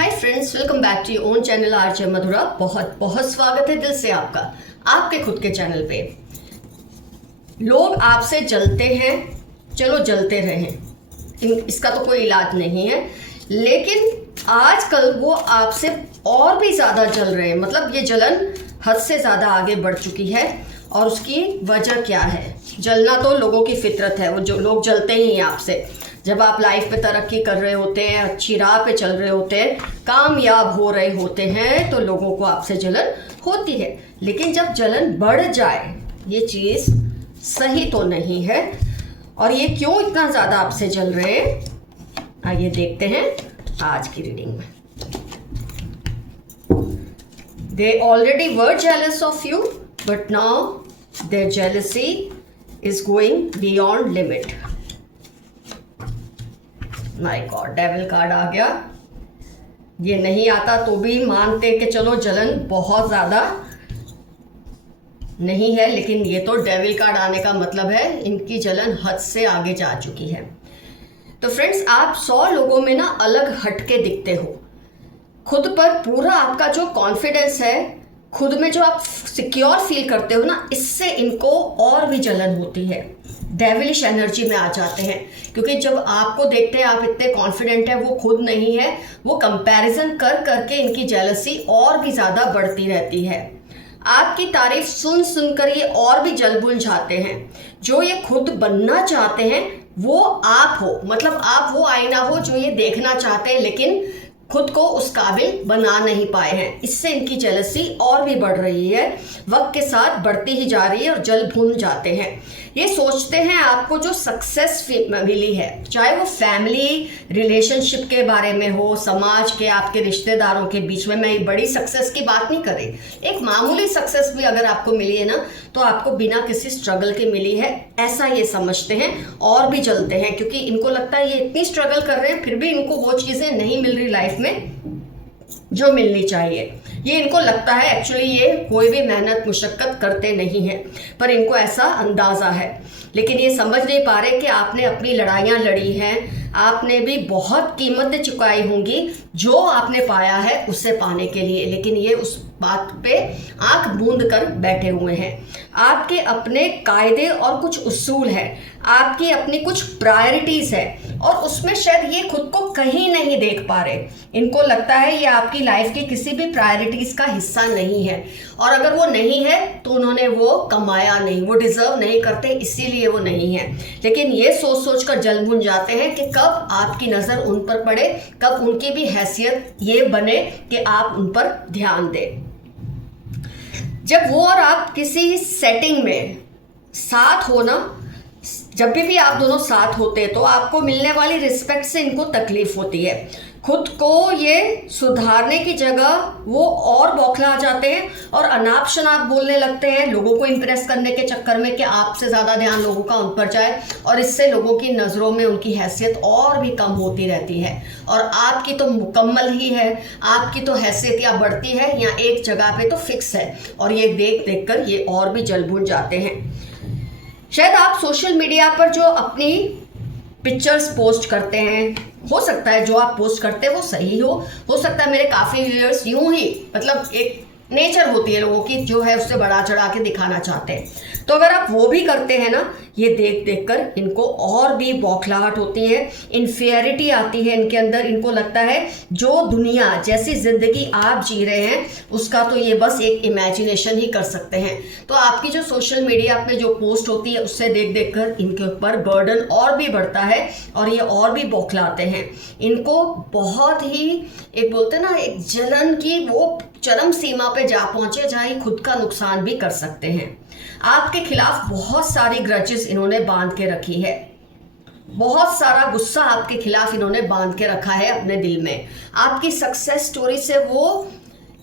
Hi friends, welcome back to your own channel RJ Madhura. बहुत बहुत स्वागत है दिल से आपका आपके खुद के चैनल पे। लोग आपसे जलते हैं, चलो जलते रहें, इसका तो कोई इलाज नहीं है, लेकिन आजकल वो आपसे और भी ज़्यादा जल रहे हैं। मतलब ये जलन हद से ज़्यादा आगे बढ़ चुकी है। और उसकी वजह क्या है? जलना तो लोगों की फितरत है, वो जो लोग जलते ही हैं आपसे। जब आप लाइफ पे तरक्की कर रहे होते हैं, अच्छी राह पे चल रहे होते हैं, कामयाब हो रहे होते हैं, तो लोगों को आपसे जलन होती है। लेकिन जब जलन बढ़ जाए, ये चीज़ सही तो नहीं है। और ये क्यों इतना ज़्यादा आपसे जल रहे हैं, आइए देखते हैं आज की रीडिंग में। They already were jealous of you, but now their jealousy is going beyond limit. My god, devil card आ गया। ये नहीं आता तो भी मानते कि चलो जलन बहुत ज़्यादा नहीं है, लेकिन ये तो डेविल कार्ड आने का मतलब है इनकी जलन हद से आगे जा चुकी है। तो फ्रेंड्स, आप 100 लोगों में ना अलग हटके दिखते हो। खुद पर पूरा आपका जो कॉन्फिडेंस है, खुद में जो आप सिक्योर फील करते हो ना, इससे इनको और भी जलन होती है। डेविलिश एनर्जी में आ जाते हैं, क्योंकि जब आपको देखते हैं आप इतने कॉन्फिडेंट है, वो खुद नहीं है, वो कंपैरिजन कर करके इनकी जेलसी और भी ज़्यादा बढ़ती रहती है। आपकी तारीफ सुन सुनकर ये और भी जल बुझ जाते हैं। जो ये खुद बनना चाहते हैं वो आप हो, मतलब आप वो आईना हो जो ये देखना चाहते हैं, लेकिन खुद को उस काबिल बना नहीं पाए हैं। इससे इनकी जेलसी और भी बढ़ रही है, वक्त के साथ बढ़ती ही जा रही है और जल भून जाते हैं। ये सोचते हैं आपको जो सक्सेस मिली है, चाहे वो फैमिली रिलेशनशिप के बारे में हो, समाज के आपके रिश्तेदारों के बीच में, मैं बड़ी सक्सेस की बात नहीं कर रही, एक मामूली सक्सेस भी अगर आपको मिली है ना, तो आपको बिना किसी स्ट्रगल के मिली है, ऐसा ये समझते हैं और भी जलते हैं। क्योंकि इनको लगता है ये इतनी स्ट्रगल कर रहे हैं, फिर भी इनको वो चीज़ें नहीं मिल रही लाइफ में जो मिलनी चाहिए। ये इनको लगता है एक्चुअली ये कोई भी मेहनत मुशक्कत करते नहीं हैं, पर इनको ऐसा अंदाज़ा है। लेकिन ये समझ नहीं पा रहे कि आपने अपनी लड़ाइयाँ लड़ी हैं, आपने भी बहुत कीमत चुकाई होंगी जो आपने पाया है उसे पाने के लिए, लेकिन ये उस बात पे आंख मूंद कर बैठे हुए हैं। आपके अपने कायदे और कुछ उसूल हैं, आपकी अपनी कुछ प्रायोरिटीज़ है, और उसमें शायद ये खुद को कहीं नहीं देख पा रहे। इनको लगता है ये आपकी लाइफ की किसी भी प्रायोरिटीज़ का हिस्सा नहीं है, और अगर वो नहीं है तो उन्होंने वो कमाया नहीं, वो डिज़र्व नहीं करते, इसीलिए वो नहीं है। लेकिन ये सोच सोच कर जल भुन जाते हैं कि कब आपकी नज़र उन पर पड़े, कब उनकी भी हैसियत ये बने कि आप उन पर ध्यान दें। जब वो और आप किसी सेटिंग में साथ हो ना, जब भी आप दोनों साथ होते हैं, तो आपको मिलने वाली रिस्पेक्ट से इनको तकलीफ होती है। खुद को ये सुधारने की जगह वो और बौखला जाते हैं और अनाप शनाप बोलने लगते हैं, लोगों को इम्प्रेस करने के चक्कर में कि आपसे ज़्यादा ध्यान लोगों का उन पर जाए, और इससे लोगों की नज़रों में उनकी हैसियत और भी कम होती रहती है। और आपकी तो मुकम्मल ही है, आपकी तो हैसियत या बढ़ती है या एक जगह पे तो फिक्स है। और ये देख देख कर ये और भी जल भुन जाते हैं। शायद आप सोशल मीडिया पर जो अपनी पिक्चर्स पोस्ट करते हैं, हो सकता है जो आप पोस्ट करते हैं वो सही हो सकता है मेरे काफ़ी व्यूअर्स यूं ही, मतलब एक नेचर होती है लोगों की जो है उससे बढ़ा चढ़ा के दिखाना चाहते हैं, तो अगर आप वो भी करते हैं ना, ये देख देख कर इनको और भी बौखलाहट होती है, इन्फीरियरिटी आती है इनके अंदर। इनको लगता है जो दुनिया जैसी ज़िंदगी आप जी रहे हैं उसका तो ये बस एक इमेजिनेशन ही कर सकते हैं। तो आपकी जो सोशल मीडिया पे जो पोस्ट होती है उससे देख देख कर इनके ऊपर बर्डन और भी बढ़ता है और ये और भी बौखलाते हैं। इनको बहुत ही एक बोलते हैं ना, एक जलन की वो चरम सीमा पे जा पहुंचे जहाँ ये खुद का नुकसान भी कर सकते हैं। आपके खिलाफ बहुत सारी ग्रजेस इन्होंने बांध के रखी है, बहुत सारा गुस्सा आपके खिलाफ इन्होंने बांध के रखा है अपने दिल में। आपकी सक्सेस स्टोरी से वो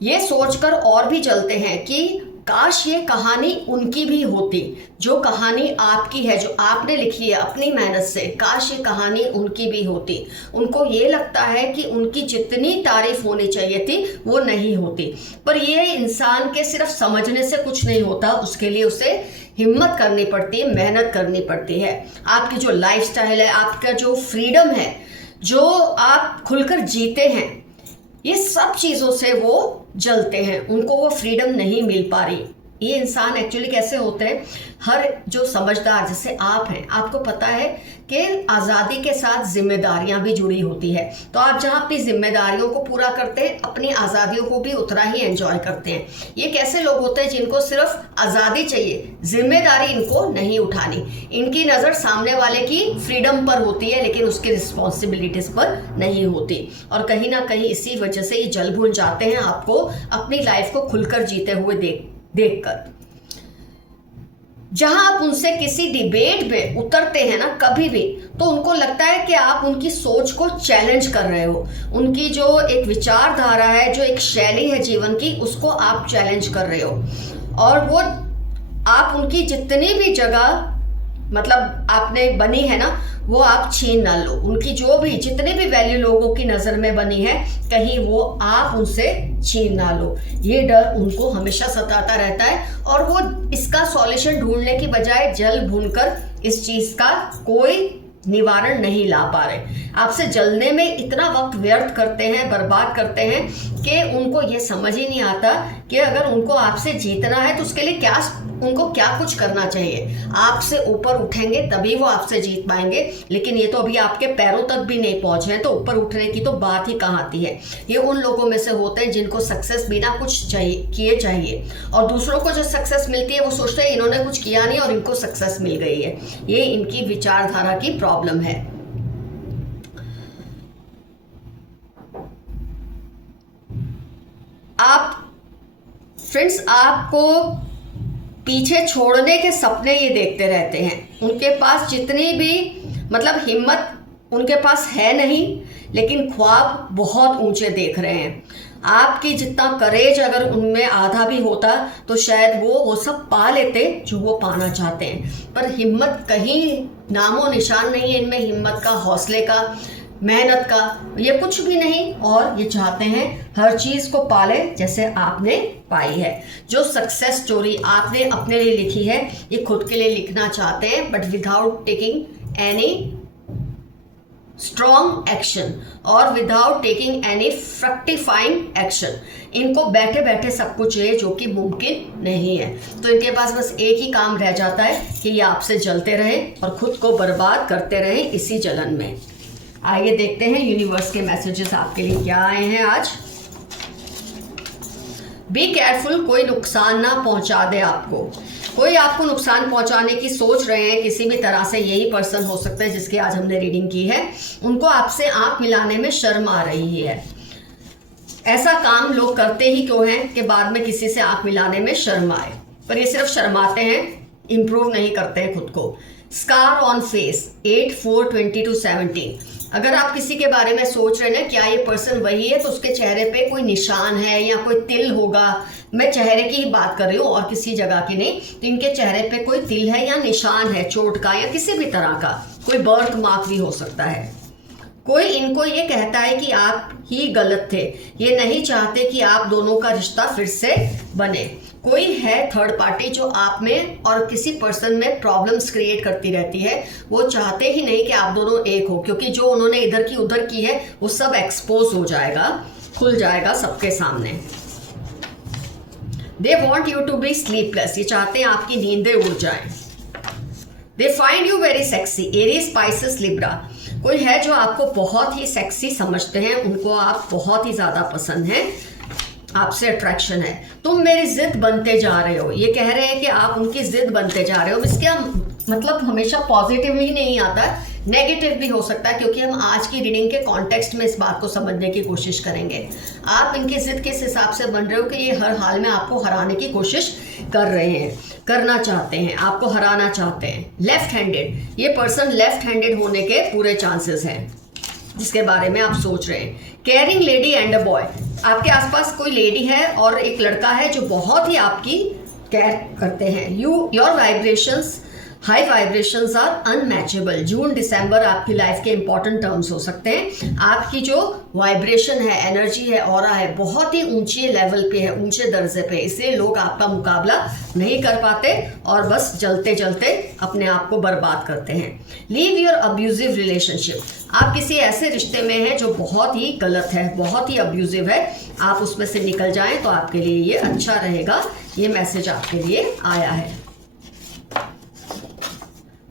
ये सोचकर और भी जलते हैं कि काश ये कहानी उनकी भी होती, जो कहानी आपकी है, जो आपने लिखी है अपनी मेहनत से, काश ये कहानी उनकी भी होती। उनको ये लगता है कि उनकी जितनी तारीफ होनी चाहिए थी वो नहीं होती। पर ये इंसान के सिर्फ समझने से कुछ नहीं होता, उसके लिए उसे हिम्मत करनी पड़ती है, मेहनत करनी पड़ती है। आपकी जो लाइफस्टाइल है, आपका जो फ्रीडम है, जो आप खुलकर जीते हैं, ये सब चीज़ों से वो जलते हैं, उनको वो फ्रीडम नहीं मिल पा रही। ये इंसान एक्चुअली कैसे होते हैं, हर जो समझदार जैसे आप हैं, आपको पता है कि आज़ादी के साथ जिम्मेदारियां भी जुड़ी होती है। तो आप जहां अपनी जिम्मेदारियों को पूरा करते हैं, अपनी आज़ादियों को भी उतना ही एंजॉय करते हैं। ये कैसे लोग होते हैं जिनको सिर्फ आज़ादी चाहिए, जिम्मेदारी इनको नहीं उठानी। इनकी नज़र सामने वाले की फ्रीडम पर होती है लेकिन उसकी रिस्पॉन्सिबिलिटीज़ पर नहीं होती। और कहीं ना कहीं इसी वजह से ये जल भून जाते हैं आपको अपनी लाइफ को खुलकर जीते हुए देखकर। जहां आप उनसे किसी डिबेट में उतरते हैं ना कभी भी, तो उनको लगता है कि आप उनकी सोच को चैलेंज कर रहे हो, उनकी जो एक विचारधारा है, जो एक शैली है जीवन की, उसको आप चैलेंज कर रहे हो। और वो आप उनकी जितनी भी जगह मतलब आपने बनी है ना, वो आप छीन ना लो। उनकी जो भी जितनी भी वैल्यू लोगों की नज़र में बनी है, कहीं वो आप उनसे छीन ना लो। ये डर उनको हमेशा सताता रहता है और वो इसका सॉल्यूशन ढूंढने की बजाय जल भूनकर इस चीज़ का कोई निवारण नहीं ला पा रहे। आपसे जलने में इतना वक्त व्यर्थ करते हैं, बर्बाद करते हैं कि उनको ये समझ ही नहीं आता कि अगर उनको आपसे जीतना है तो उसके लिए उनको क्या कुछ करना चाहिए। आपसे ऊपर उठेंगे तभी वो आपसे जीत पाएंगे, लेकिन ये तो अभी आपके पैरों तक भी नहीं पहुंचे हैं, तो ऊपर उठने की तो बात ही कहाँ आती है। ये उन लोगों में से होते हैं जिनको सक्सेस बिना कुछ किए चाहिए, और दूसरों को जो सक्सेस मिलती है वो सोचते हैं इन्होंने कुछ किया नहीं और इनको सक्सेस मिल गई है। ये इनकी विचारधारा की प्रॉब्लम है। फ्रेंड्स, आपको पीछे छोड़ने के सपने ये देखते रहते हैं। उनके पास जितनी भी मतलब हिम्मत उनके पास है नहीं, लेकिन ख्वाब बहुत ऊंचे देख रहे हैं। आपकी जितना करेज अगर उनमें आधा भी होता तो शायद वो सब पा लेते जो वो पाना चाहते हैं, पर हिम्मत कहीं नामो निशान नहीं है इनमें, हिम्मत का, हौसले का, मेहनत का, ये कुछ भी नहीं। और ये चाहते हैं हर चीज़ को पाले जैसे आपने पाई है। जो सक्सेस स्टोरी आपने अपने लिए लिखी है, ये खुद के लिए लिखना चाहते हैं, but without taking any strong action और विदाउट टेकिंग एनी फ्रक्टिफाइंग एक्शन। इनको बैठे बैठे सब कुछ है जो कि मुमकिन नहीं है। तो इनके पास बस एक ही काम रह जाता है कि ये आपसे जलते रहे और खुद को बर्बाद करते रहे इसी जलन में। आइए देखते हैं यूनिवर्स के मैसेजेस आपके लिए क्या आए हैं आज। बी केयरफुल, कोई नुकसान ना पहुंचा दे आपको। कोई आपको नुकसान पहुंचाने की सोच रहे हैं किसी भी तरह से। यही पर्सन हो सकता है जिसकी आज हमने रीडिंग की है। उनको आपसे आंख मिलाने में शर्म आ रही है। ऐसा काम लोग करते ही क्यों हैं कि बाद में किसी से आंख मिलाने में शर्म आए, पर ये सिर्फ शर्माते हैं, इंप्रूव नहीं करते हैं खुद को। Scar on face 8/4/20-17। अगर आप किसी के बारे में सोच रहे हैं क्या ये पर्सन वही है, तो उसके चेहरे पे कोई निशान है या कोई तिल होगा। मैं चेहरे की ही बात कर रही हूँ और किसी जगह की नहीं। तो इनके चेहरे पे कोई तिल है या निशान है, चोट का या किसी भी तरह का, कोई बर्थ मार्क भी हो सकता है। कोई इनको ये कहता है कि आप ही गलत थे, ये नहीं चाहते कि आप दोनों का रिश्ता फिर से बने। कोई है थर्ड पार्टी जो आप में और किसी पर्सन में प्रॉब्लम्स क्रिएट करती रहती है। वो चाहते ही नहीं कि आप दोनों एक हो, क्योंकि जो उन्होंने इधर की उधर की है वो सब एक्सपोज हो जाएगा, खुल जाएगा सबके सामने। They want you to be sleepless, ये चाहते हैं आपकी नींदें उड़ जाएं। They find you very sexy, Aries, Pisces, Libra. कोई है जो आपको बहुत ही सेक्सी समझते हैं, उनको आप बहुत ही ज़्यादा पसंद हैं, आपसे अट्रैक्शन है। तुम मेरी जिद बनते जा रहे हो, ये कह रहे हैं कि आप उनकी जिद बनते जा रहे हो। इसका मतलब हमेशा पॉजिटिव ही नहीं आता, नेगेटिव भी हो सकता है, क्योंकि हम आज की रीडिंग के कॉन्टेक्स्ट में इस बात को समझने की कोशिश करेंगे। आप इनकी जिद किस हिसाब से बन रहे हो कि ये हर हाल में आपको हराने की कोशिश कर रहे हैं, करना चाहते हैं, आपको हराना चाहते हैं। लेफ्ट हैंडेड, ये पर्सन लेफ्ट हैंडेड होने के पूरे चांसेस हैं जिसके बारे में आप सोच रहे हैं। Caring lady and a boy, आपके आसपास कोई लेडी है और एक लड़का है जो बहुत ही आपकी केयर करते हैं। Your vibrations high vibrations are unmatchable. जून दिसंबर आपकी लाइफ के इंपॉर्टेंट टर्म्स हो सकते हैं। आपकी जो वाइब्रेशन है, एनर्जी है, ऑरा है, बहुत ही ऊंचे लेवल पे है, ऊंचे दर्जे पे, इसलिए लोग आपका मुकाबला नहीं कर पाते और बस जलते जलते अपने आप को बर्बाद करते हैं। Leave your abusive relationship. आप किसी ऐसे रिश्ते में हैं जो बहुत ही गलत है, बहुत ही अब्यूजिव है, आप उसमें से निकल जाएं तो आपके लिए ये अच्छा रहेगा। ये मैसेज आपके लिए आया है।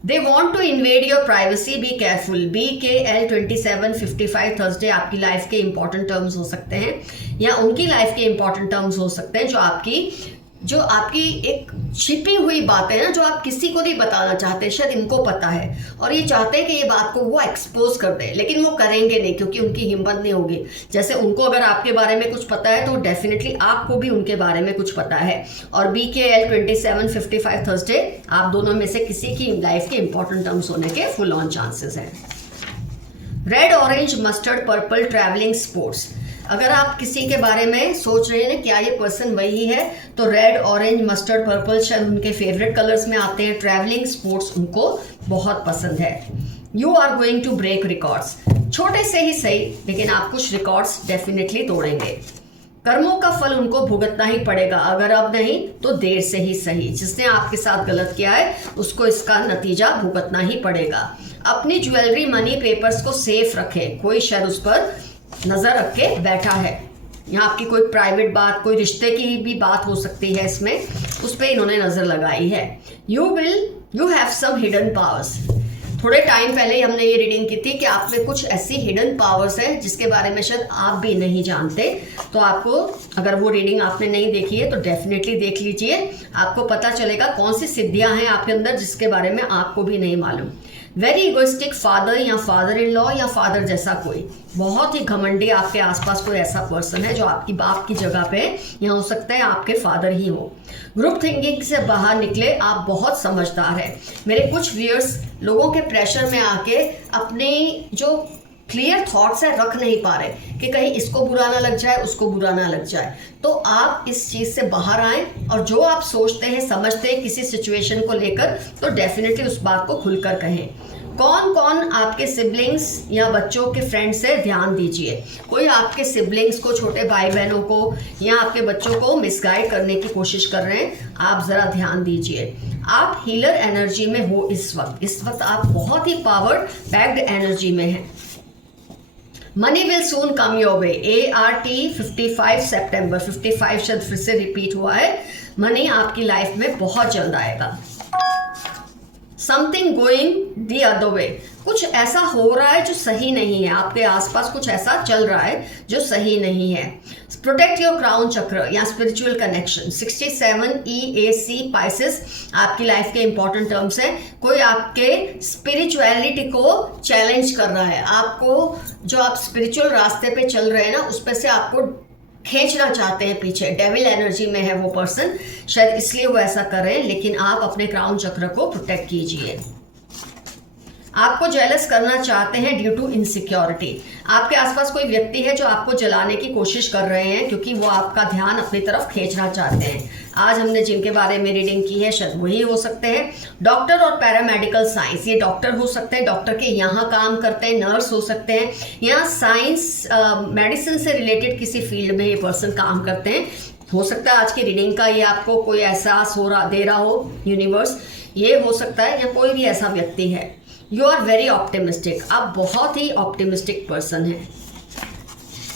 They want to invade your privacy, be careful. BKL 2755 Thursday आपकी लाइफ के इंपॉर्टेंट टर्म्स हो सकते हैं या उनकी लाइफ के इंपॉर्टेंट टर्म्स हो सकते हैं जो आपकी एक छिपी हुई बात है ना, जो आप किसी को नहीं बताना चाहते, शायद इनको पता है और ये चाहते हैं कि ये बात को वो एक्सपोज कर दे, लेकिन वो करेंगे नहीं क्योंकि उनकी हिम्मत नहीं होगी। जैसे उनको अगर आपके बारे में कुछ पता है तो डेफिनेटली आपको भी उनके बारे में कुछ पता है। और BKL 2755 थर्सडे आप दोनों में से किसी की लाइफ के इंपॉर्टेंट टर्म्स होने के फुल ऑन चांसेस हैं। Red, orange, mustard, purple, travelling, sports. अगर आप किसी के बारे में सोच रहे हैं क्या ये पर्सन वही है, तो रेड, ऑरेंज, मस्टर्ड, पर्पल शायद उनके फेवरेट कलर्स में आते हैं। ट्रैवलिंग, स्पोर्ट्स उनको बहुत पसंद है। You are going to break records. छोटे से ही सही, लेकिन आप कुछ रिकॉर्ड्स डेफिनेटली तोड़ेंगे। कर्मों का फल उनको भुगतना ही पड़ेगा, अगर अब नहीं तो देर से ही सही। जिसने आपके साथ गलत किया है उसको इसका नतीजा भुगतना ही पड़ेगा। अपनी ज्वेलरी, मनी, पेपर्स को सेफ रखें। कोई शायद उस पर नजर रख के बैठा है। यहाँ आपकी कोई प्राइवेट बात, कोई रिश्ते की भी बात हो सकती है, इसमें उस पर इन्होंने नजर लगाई है। You have some hidden powers. थोड़े टाइम पहले ही हमने ये रीडिंग की थी कि आप में कुछ ऐसी हिडन पावर्स है जिसके बारे में शायद आप भी नहीं जानते। तो आपको, अगर वो रीडिंग आपने नहीं देखी है तो डेफिनेटली देख लीजिए, आपको पता चलेगा कौन सी सिद्धियां हैं आपके अंदर जिसके बारे में आपको भी नहीं मालूम। वेरी इगोइस्टिक फादर या फादर इन लॉ या फादर जैसा कोई बहुत ही घमंडी आपके आसपास कोई ऐसा पर्सन है जो आपकी बाप की जगह पे, या हो सकता है आपके फादर ही हो। ग्रुप थिंकिंग से बाहर निकले, आप बहुत समझदार हैं। मेरे कुछ व्यूअर्स लोगों के प्रेशर में आके अपने जो क्लियर थॉट्स है रख नहीं पा रहे कि कहीं इसको बुरा ना लग जाए, उसको बुरा ना लग जाए। तो आप इस चीज़ से बाहर आएँ और जो आप सोचते हैं, समझते हैं किसी सिचुएशन को लेकर, तो डेफिनेटली उस बात को खुलकर कहें। कौन कौन आपके सिबलिंग्स या बच्चों के फ्रेंड से ध्यान दीजिए। कोई आपके सिबलिंग्स को, छोटे भाई बहनों को या आपके बच्चों को मिसगाइड करने की कोशिश कर रहे हैं, आप ज़रा ध्यान दीजिए। आप हीलर एनर्जी में हो इस वक्त आप बहुत ही पावर पैक्ड एनर्जी में हैं। Money will soon come your way. ART 55 सितंबर 55 शब्द फिर से रिपीट हुआ है। मनी आपकी लाइफ में बहुत जल्द आएगा। Something going the other way. कुछ ऐसा हो रहा है जो सही नहीं है, आपके आसपास कुछ ऐसा चल रहा है जो सही नहीं है। प्रोटेक्ट योर क्राउन चक्र या स्पिरिचुअल कनेक्शन। 67 EAC पाइसेस आपकी लाइफ के इंपॉर्टेंट टर्म्स हैं। कोई आपके स्पिरिचुअलिटी को चैलेंज कर रहा है, आपको जो आप स्पिरिचुअल रास्ते पे चल रहे हैं ना, उस पर से आपको खींचना चाहते हैं पीछे। डेविल एनर्जी में है वो पर्सन, शायद इसलिए वो ऐसा कर रहे हैं, लेकिन आप अपने क्राउन चक्र को प्रोटेक्ट कीजिए। आपको जेलस करना चाहते हैं ड्यू टू इनसिक्योरिटी। आपके आसपास कोई व्यक्ति है जो आपको जलाने की कोशिश कर रहे हैं क्योंकि वो आपका ध्यान अपनी तरफ खींचना चाहते हैं। आज हमने जिनके बारे में रीडिंग की है शायद वही हो सकते हैं। डॉक्टर और पैरामेडिकल साइंस, ये डॉक्टर हो सकते हैं, डॉक्टर के यहाँ काम करते हैं, नर्स हो सकते हैं, या साइंस मेडिसिन से रिलेटेड किसी फील्ड में ये पर्सन काम करते हैं। हो सकता है आज की रीडिंग का ये आपको कोई एहसास दे रहा हो यूनिवर्स, ये हो सकता है, या कोई भी ऐसा व्यक्ति है। You are very optimistic. आप बहुत ही ऑप्टिमिस्टिक पर्सन हैं,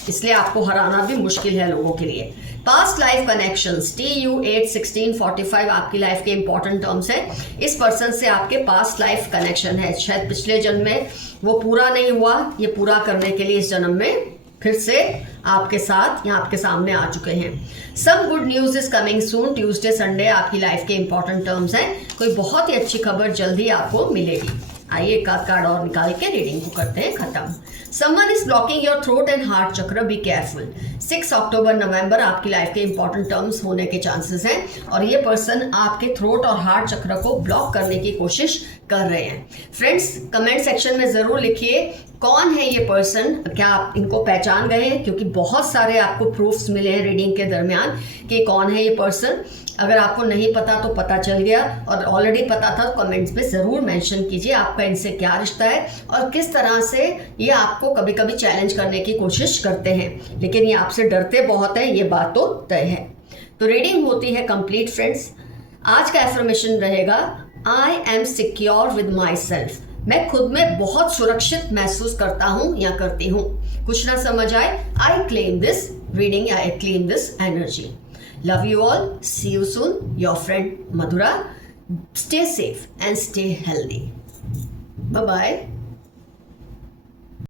इसलिए आपको हराना भी मुश्किल है लोगों के लिए। Past life connections. TU 81645 आपकी लाइफ के इंपॉर्टेंट टर्म्स है। इस पर्सन से आपके पास्ट लाइफ कनेक्शन है, शायद पिछले जन्म में वो पूरा नहीं हुआ, ये पूरा करने के लिए इस जन्म में फिर से आपके साथ या आपके सामने आ चुके हैं। Some good news is coming soon. Tuesday Sunday आपकी लाइफ के इंपॉर्टेंट टर्म्स हैं। कोई बहुत ही अच्छी खबर जल्दी आपको मिलेगी। आइए एक आध कार्ड और निकाल के रीडिंग को करते हैं खत्म। Someone is blocking your throat and heart चक्र, बी केयरफुल। 6 अक्टूबर नवंबर आपकी लाइफ के इंपॉर्टेंट टर्म्स होने के चांसेस हैं और ये पर्सन आपके थ्रोट और हार्ट चक्र को ब्लॉक करने की कोशिश कर रहे हैं। फ्रेंड्स, कमेंट सेक्शन में ज़रूर लिखिए कौन है ये पर्सन, क्या आप इनको पहचान गए हैं? क्योंकि बहुत सारे आपको प्रूफ्स मिले हैं रीडिंग के दरमियान कि कौन है ये पर्सन। अगर आपको नहीं पता तो पता चल गया, और ऑलरेडी पता था तो कमेंट्स में ज़रूर मेंशन कीजिए आपका इनसे क्या रिश्ता है और किस तरह से ये आपको कभी कभी चैलेंज करने की कोशिश करते हैं, लेकिन ये आपसे डरते बहुत है, ये बात तो तय है। तो रीडिंग होती है कंप्लीट फ्रेंड्स। आज का एफर्मेशन रहेगा, I am secure with my self. मैं खुद में बहुत सुरक्षित महसूस करता हूँ या करती हूँ। कुछ ना समझ आए, I claim this reading, I claim this energy. Love you all. See you soon. Your friend Madhura. Stay safe and stay healthy. Bye-bye.